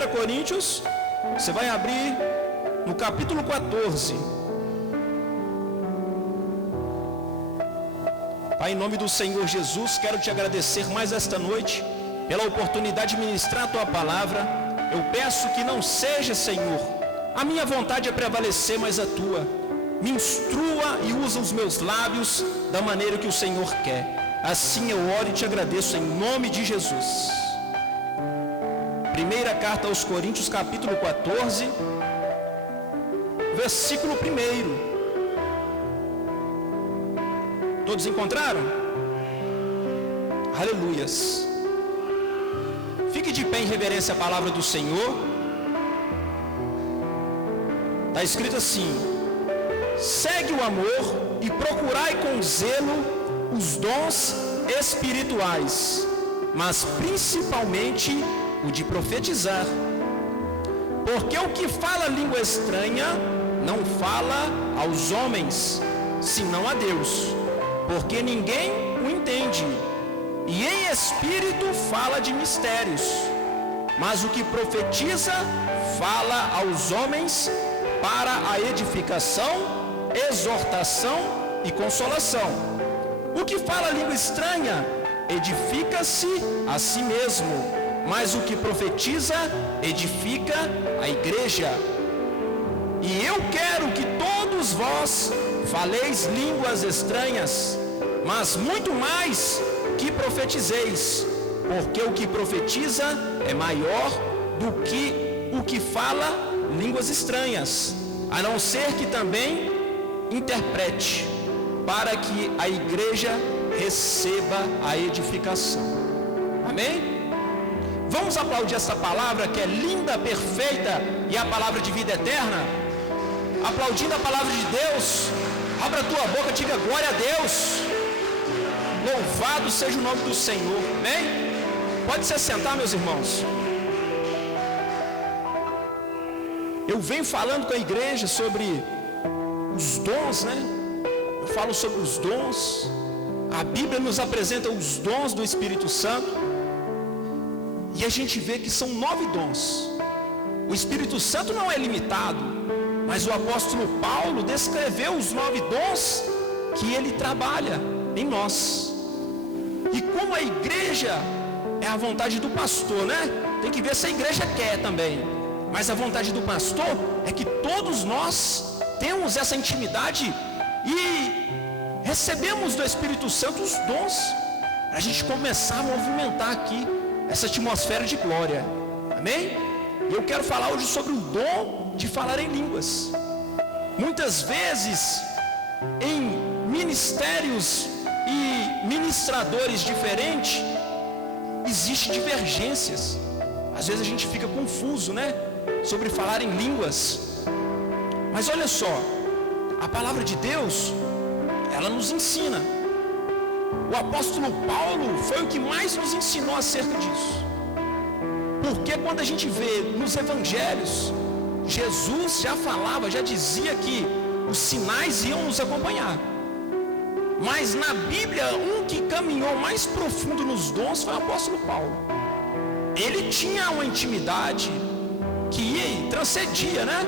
1 Coríntios, você vai abrir no capítulo 14. Pai, em nome do Senhor Jesus, quero te agradecer mais esta noite pela oportunidade de ministrar a tua palavra. Eu peço que não seja, Senhor, a minha vontade a prevalecer, mas a tua. Me instrua e usa os meus lábios da maneira que o Senhor quer. Assim eu oro e te agradeço em nome de Jesus. Primeira carta aos Coríntios, capítulo 14, versículo 1. Todos encontraram? Aleluias. Fique de pé em reverência à palavra do Senhor. Está escrito assim: segue o amor e procurai com zelo os dons espirituais, mas principalmente o de profetizar. Porque o que fala língua estranha não fala aos homens, senão a Deus, porque ninguém o entende. E em espírito fala de mistérios, mas o que profetiza fala aos homens para a edificação, exortação e consolação. O que fala língua estranha edifica-se a si mesmo, mas o que profetiza edifica a igreja. E eu quero que todos vós faleis línguas estranhas, mas muito mais que profetizeis, porque o que profetiza é maior do que o que fala línguas estranhas, a não ser que também interprete, para que a igreja receba a edificação. Amém? Vamos aplaudir essa palavra que é linda, perfeita e a palavra de vida eterna. Aplaudindo a palavra de Deus, abra a tua boca e diga glória a Deus. Louvado seja o nome do Senhor. Amém? Pode se assentar, meus irmãos. Eu venho falando com a igreja sobre os dons, né? Eu falo sobre os dons. A Bíblia nos apresenta os dons do Espírito Santo. E a gente vê que são 9 dons. O Espírito Santo não é limitado, mas o apóstolo Paulo descreveu os 9 dons que ele trabalha em nós. E como a igreja é a vontade do pastor, né? Tem que ver se a igreja quer também. Mas a vontade do pastor é que todos nós temos essa intimidade e recebemos do Espírito Santo os dons, para a gente começar a movimentar aqui essa atmosfera de glória. Amém? Eu quero falar hoje sobre o dom de falar em línguas. Muitas vezes em ministérios e ministradores diferentes existem divergências. Às vezes a gente fica confuso, né? Sobre falar em línguas. Mas olha só, a palavra de Deus, ela nos ensina. O apóstolo Paulo foi o que mais nos ensinou acerca disso. Porque quando a gente vê nos evangelhos, Jesus já falava, já dizia que os sinais iam nos acompanhar. Mas na Bíblia, um que caminhou mais profundo nos dons foi o apóstolo Paulo. Ele tinha uma intimidade que transcendia, né?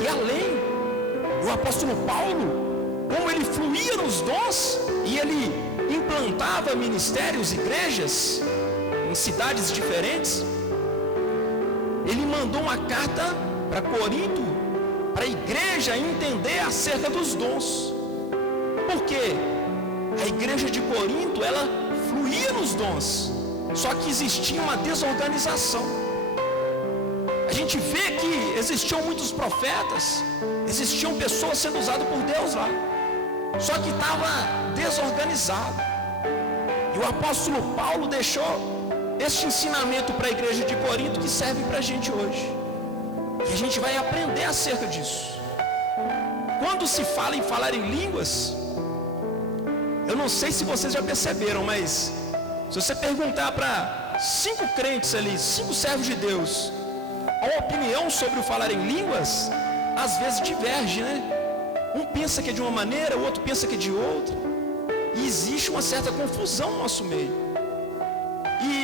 E além. O apóstolo Paulo, como ele fluía nos dons e ele implantava ministérios, igrejas em cidades diferentes, ele mandou uma carta para Corinto, para a igreja entender acerca dos dons. Por quê? A igreja de Corinto, ela fluía nos dons, só que existia uma desorganização. A gente vê que existiam muitos profetas, existiam pessoas sendo usadas por Deus lá, só que estava desorganizado. E o apóstolo Paulo deixou este ensinamento para a igreja de Corinto, que serve para a gente hoje. E a gente vai aprender acerca disso. Quando se fala em falar em línguas, eu não sei se vocês já perceberam, mas se você perguntar para 5 crentes ali, 5 servos de Deus, a opinião sobre o falar em línguas, às vezes diverge, né? Um pensa que é de uma maneira, o outro pensa que é de outra. E existe uma certa confusão no nosso meio. E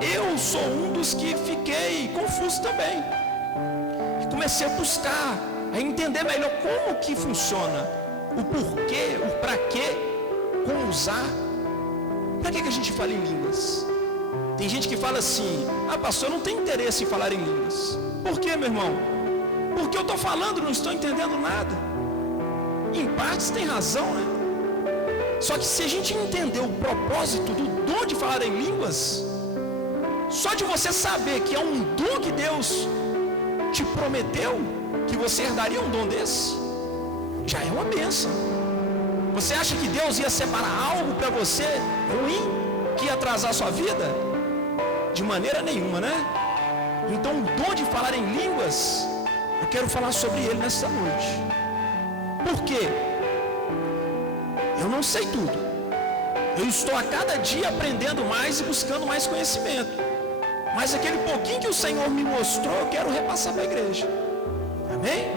eu sou um dos que fiquei confuso também. E comecei a buscar, a entender melhor como que funciona, o porquê, o para quê, como usar. Para que a gente fala em línguas? Tem gente que fala assim: ah, pastor, eu não tenho interesse em falar em línguas. Por quê, meu irmão? Porque eu estou falando, não estou entendendo nada. Em partes tem razão, né? Só que se a gente entender o propósito do dom de falar em línguas, só de você saber que é um dom que Deus te prometeu, que você herdaria um dom desse, já é uma bênção. Você acha que Deus ia separar algo para você ruim, que ia atrasar a sua vida? De maneira nenhuma, né? Então o dom de falar em línguas, eu quero falar sobre ele nesta noite. Por quê? Eu não sei tudo. Eu estou a cada dia aprendendo mais e buscando mais conhecimento. Mas aquele pouquinho que o Senhor me mostrou, eu quero repassar para a igreja. Amém?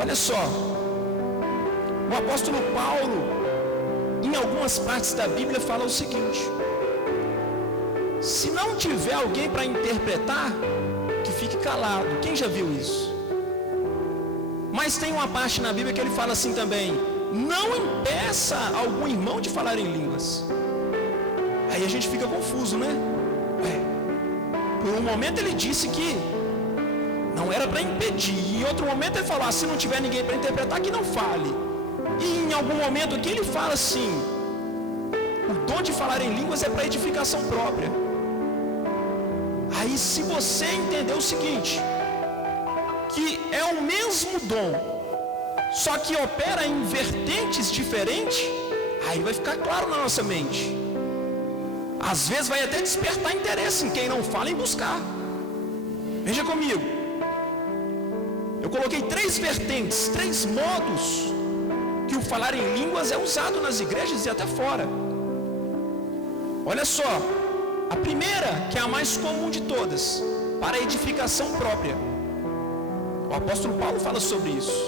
Olha só. O apóstolo Paulo, em algumas partes da Bíblia, fala o seguinte: se não tiver alguém para interpretar, que fique calado. Quem já viu isso? Mas tem uma parte na Bíblia que ele fala assim também: não impeça algum irmão de falar em línguas. Aí a gente fica confuso, né? Por um momento ele disse que não era para impedir, e em outro momento ele falou: se não tiver ninguém para interpretar, que não fale. E em algum momento aqui ele fala assim: o dom de falar em línguas é para edificação própria. Aí se você entender o seguinte, que é o mesmo dom, só que opera em vertentes diferentes, aí vai ficar claro na nossa mente. Às vezes vai até despertar interesse em quem não fala em buscar. Veja comigo, eu coloquei 3 vertentes, 3 modos que o falar em línguas é usado nas igrejas e até fora. Olha só, a primeira, que é a mais comum de todas, para a edificação própria. O apóstolo Paulo fala sobre isso.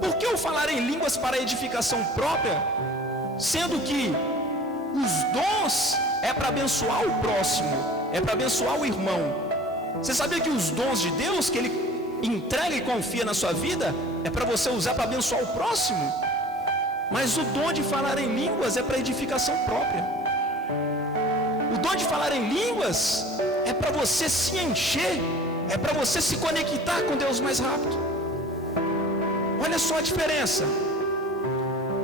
Por que o falar em línguas para a edificação própria, sendo que os dons é para abençoar o próximo, é para abençoar o irmão? Você sabia que os dons de Deus, que Ele entrega e confia na sua vida, é para você usar para abençoar o próximo? Mas o dom de falar em línguas é para edificação própria. O dom de falar em línguas é para você se encher, é para você se conectar com Deus mais rápido. Olha só a diferença.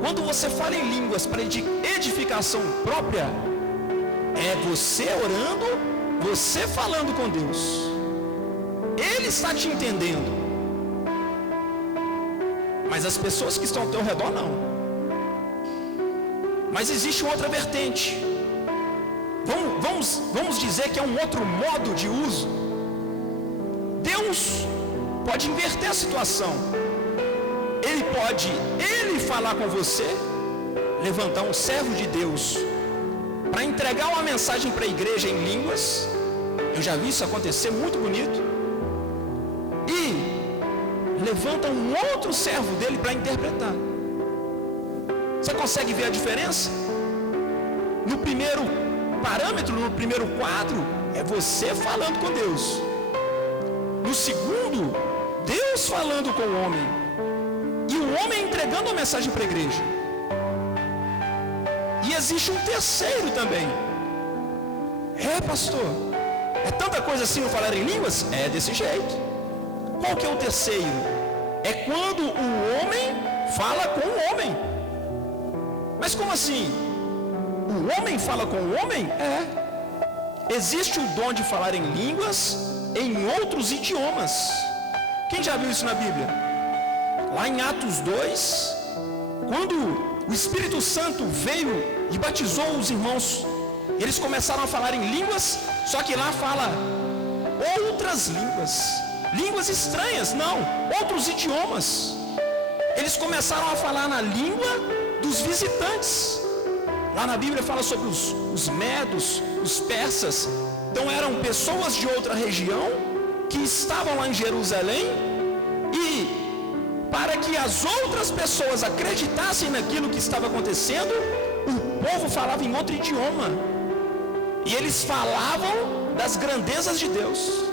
Quando você fala em línguas para edificação própria, é você orando, você falando com Deus. Ele está te entendendo. Mas as pessoas que estão ao teu redor não. Mas existe outra vertente. Vamos dizer que é um outro modo de uso. Deus pode inverter a situação. Ele falar com você, levantar um servo de Deus para entregar uma mensagem para a igreja em línguas. Eu já vi isso acontecer, muito bonito. E levanta um outro servo dele para interpretar. Você consegue ver a diferença? No primeiro parâmetro, no primeiro quadro, é você falando com Deus. No segundo, Deus falando com o homem. E o homem entregando a mensagem para a igreja. E existe um terceiro também. Pastor, é tanta coisa assim no falar em línguas? É desse jeito. Qual que é o terceiro? É quando o homem fala com o homem. Mas como assim? O homem fala com o homem? Existe o dom de falar em línguas em outros idiomas. Quem já viu isso na Bíblia? Lá em Atos 2, quando o Espírito Santo veio e batizou os irmãos, eles começaram a falar em línguas, só que lá fala outras línguas, línguas estranhas, não, outros idiomas. Eles começaram a falar na língua dos visitantes. Lá na Bíblia fala sobre os medos, os persas. Então eram pessoas de outra região que estavam lá em Jerusalém, e para que as outras pessoas acreditassem naquilo que estava acontecendo, o povo falava em outro idioma. E eles falavam das grandezas de Deus.